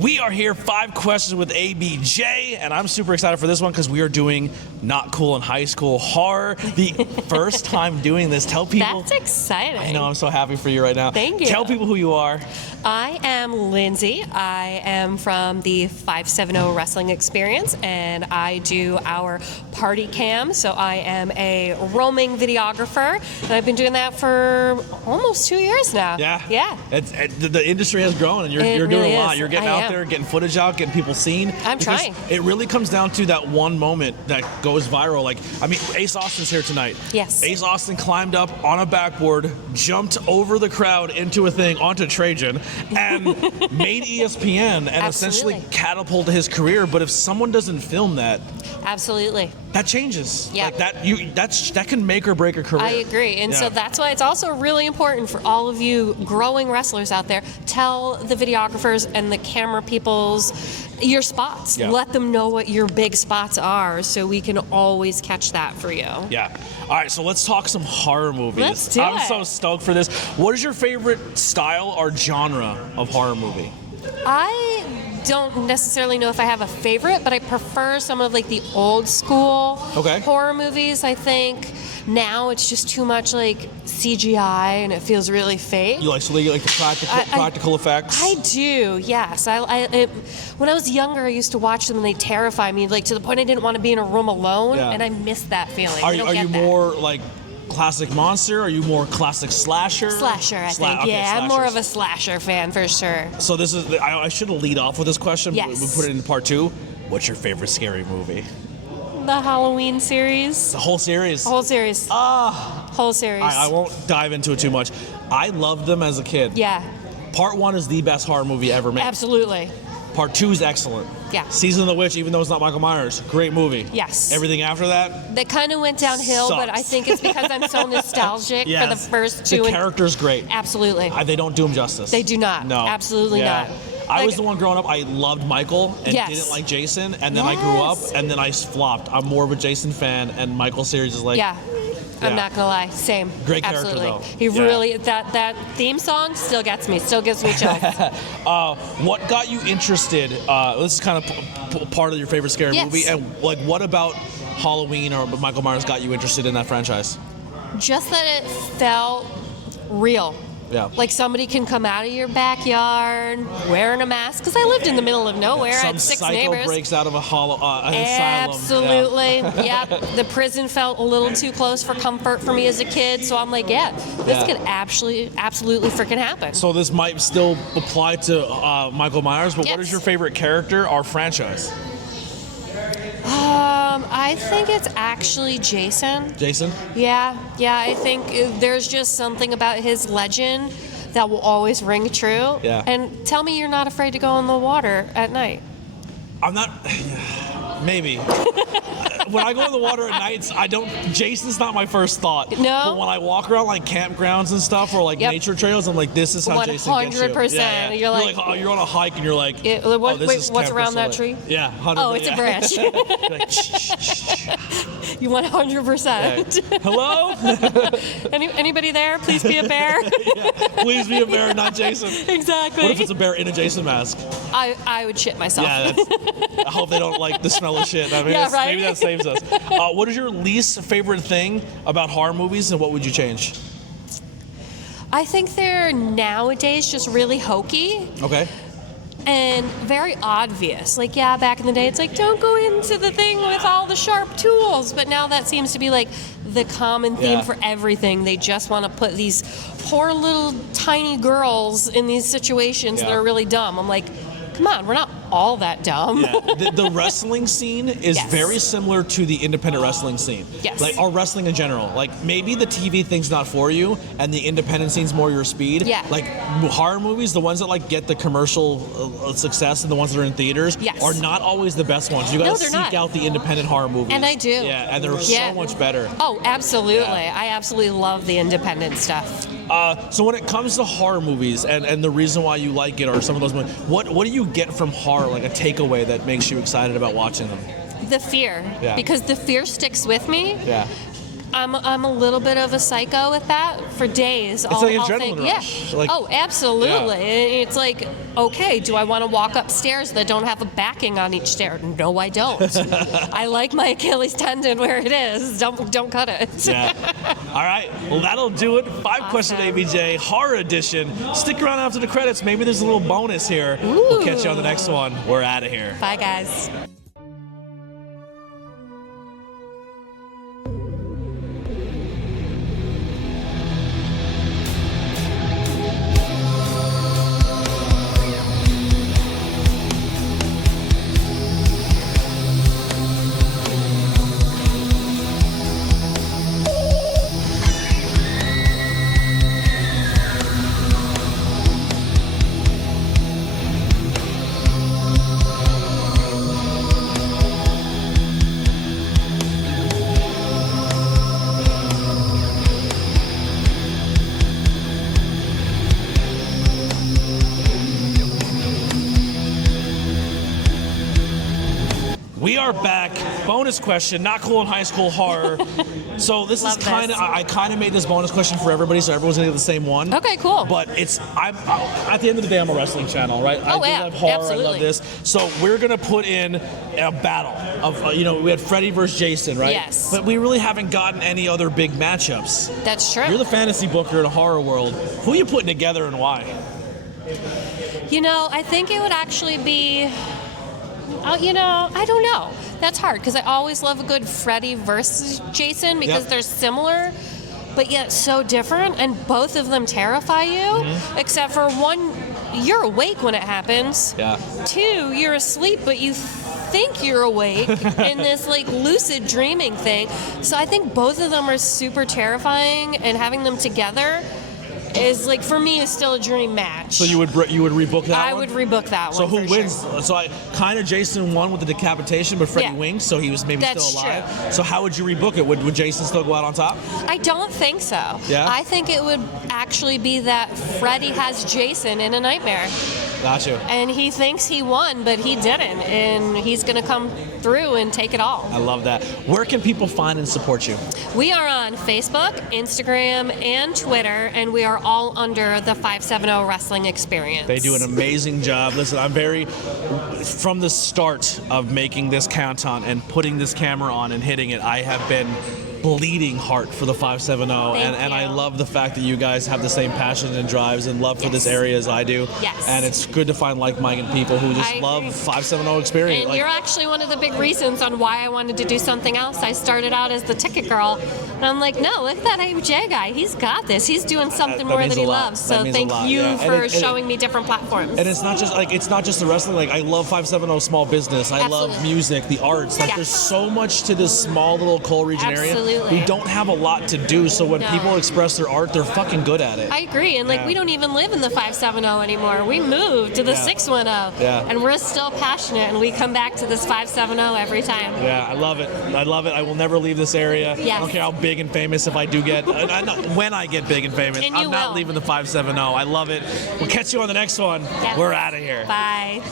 We are here, 5 questions with ABJ, and I'm super excited for this one because we are doing Not Cool in High School horror. The first time doing this. Tell people. That's exciting. I know, I'm so happy for you right now. Thank you. Tell people who you are. I am Lindsey. I am from the 570 Wrestling Experience, and I do our party cam. So I am a roaming videographer, and I've been doing that for almost 2 years now. Yeah. Yeah. The industry has grown, and you're It doing really a lot. is. You're getting out there, getting footage out, getting people seen. I'm trying. It really comes down to that one moment that goes viral. Like, I mean, Ace Austin's here tonight. Yes. Ace Austin climbed up on a backboard, jumped over the crowd into a thing, onto Trajan, and made ESPN and essentially catapulted his career. But if someone doesn't film that, absolutely, that changes. Yeah. Like that can make or break a career. I agree. And so that's why it's also really important for all of you growing wrestlers out there, tell the videographers and the camera peoples your spots. Yeah. Let them know what your big spots are so we can always catch that for you. Yeah. All right, so let's talk some horror movies. Let's do it. I'm so stoked for this. What is your favorite style or genre of horror movie? I don't necessarily know if I have a favorite, but I prefer some of like the old school horror movies. I think now it's just too much like CGI and it feels really fake. You like the practical effects? I do, yes. When I was younger, I used to watch them and they terrify me, like to the point I didn't want to be in a room alone, and I miss that feeling. Are you more like classic monster? Are you more classic slasher? Slasher, I think. Okay, yeah, I'm more of a slasher fan for sure. So this is, I should lead off with this question. Yes. We'll put it in part 2. What's your favorite scary movie? The Halloween series. The whole series? The whole series. Whole series. I won't dive into it too much. I loved them as a kid. Yeah. Part 1 is the best horror movie ever made. Absolutely. Part 2 is excellent. Yeah. Season of the Witch, even though it's not Michael Myers, great movie. Yes. Everything after that? That kind of went downhill, sucks. but I think it's because I'm so nostalgic for the first 2. The character's great. Absolutely. They don't do him justice. They do not. No. Absolutely not. I was the one growing up, I loved Michael and didn't like Jason, and then I grew up, and then I flopped. I'm more of a Jason fan, and Michael series is like... Yeah. I'm not gonna lie, same. Great character, absolutely. though. He really, that theme song still gets me, still gives me chills. What got you interested, this is kind of part of your favorite scary movie, and like what about Halloween or Michael Myers got you interested in that franchise? Just that it felt real. Yeah. Like somebody can come out of your backyard wearing a mask, because I lived in the middle of nowhere. I had 6 neighbors. Some psycho breaks out of an asylum. Absolutely. Yeah. The prison felt a little too close for comfort for me as a kid, so I'm like, this could absolutely freaking happen. So this might still apply to Michael Myers, but what is your favorite character or franchise? I think it's actually Jason. Jason? Yeah, I think there's just something about his legend that will always ring true. Yeah. And tell me you're not afraid to go in the water at night. I'm not... Maybe. When I go in the water at nights, Jason's not my first thought. No? But when I walk around like campgrounds and stuff or like nature trails, I'm like, this is how Jason gets you. 100%. Yeah. You're like, you're on a hike and you're like, wait, what's around that tree? Yeah, 100%. Oh, it's a branch. Like, shh. You 100%. Yeah. Hello? Anybody there? Please be a bear. Yeah. Please be a bear, not Jason. Exactly. What if it's a bear in a Jason mask? I would shit myself. Yeah, I hope they don't like the smell of shit. I mean, right? Maybe that saves us. What is your least favorite thing about horror movies, and what would you change? I think they're nowadays just really hokey. Okay. And very obvious. Like, back in the day, it's like, don't go into the thing with all the sharp tools. But now that seems to be like the common theme for everything. They just want to put these poor little tiny girls in these situations that are really dumb. I'm like, come on, we're not all that dumb. Yeah. The wrestling scene is very similar to the independent wrestling scene. Yes. Like, or wrestling in general. Like, maybe the TV thing's not for you, and the independent scene's more your speed. Yeah. Like, horror movies, the ones that, like, get the commercial success and the ones that are in theaters are not always the best ones. You gotta seek out the independent horror movies. And I do. Yeah, and they're so much better. Oh, absolutely. Yeah. I absolutely love the independent stuff. So when it comes to horror movies and the reason why you like it or some of those movies, what do you get from horror, like a takeaway that makes you excited about watching them? The fear. Yeah. Because the fear sticks with me. Yeah. I'm a little bit of a psycho with that for days. It's like adrenaline rush. Yeah. Like, oh, absolutely. It's like, okay, do I want to walk up stairs that don't have a backing on each stair? No, I don't. I like my Achilles tendon where it is. Don't cut it. Yeah. All right. Well, that'll do it. 5-question ABJ Horror Edition. Stick around after the credits. Maybe there's a little bonus here. Ooh. We'll catch you on the next one. We're out of here. Bye, guys. We are back. Bonus question, not cool in high school horror. So this Love is kind of, this. I kind of made this bonus question for everybody, so everyone's gonna get the same one. Okay, cool. But at the end of the day, I'm a wrestling channel, right? I love horror, absolutely. I love this. So we're gonna put in a battle of, we had Freddy versus Jason, right? Yes. But we really haven't gotten any other big matchups. That's true. You're the fantasy booker in a horror world. Who are you putting together and why? I think it would actually be, I don't know. That's hard because I always love a good Freddy versus Jason because they're similar, but yet so different, and both of them terrify you, except for one, you're awake when it happens. Yeah. 2, you're asleep, but you think you're awake in this like lucid dreaming thing. So I think both of them are super terrifying, and having them together is like, for me, is still a dream match. So you would rebook that I one? would rebook that So one. who wins? Sure. So Jason won with the decapitation, but Freddy wins, so he was maybe That's still alive. true. So how would you rebook it? Would Jason still go out on top? I don't think so. Yeah? I think it would actually be that Freddy has Jason in a nightmare, Got you. and he thinks he won, but he didn't, and he's going to come through and take it all. I love that. Where can people find and support you? We are on Facebook, Instagram, and Twitter, and we are all under the 570 Wrestling Experience. They do an amazing job. Listen, from the start of making this count-on and putting this camera on and hitting it, I have been bleeding heart for the 570, and I love the fact that you guys have the same passions and drives and love for this area as I do. Yes. And it's good to find like-minded people who just love 570 experience. And you're actually one of the big reasons on why I wanted to do something else. I started out as the ticket girl, and I'm like, no, look at that ABJ guy. He's got this. He's doing something more that he loves. So thank you for showing me different platforms. And it's not just the wrestling. Like, I love 570 small business. I love music, the arts. Like, there's so much to this small little coal region area. We don't have a lot to do, so when people express their art, they're fucking good at it. I agree, and we don't even live in the 570 anymore. We moved to the 610, and we're still passionate, and we come back to this 570 every time. Yeah, I love it. I love it. I will never leave this area. Yes. I don't care how big and famous if I do get, when I get big and famous. And I'm not leaving the 570. I love it. We'll catch you on the next one. Yes. We're out of here. Bye.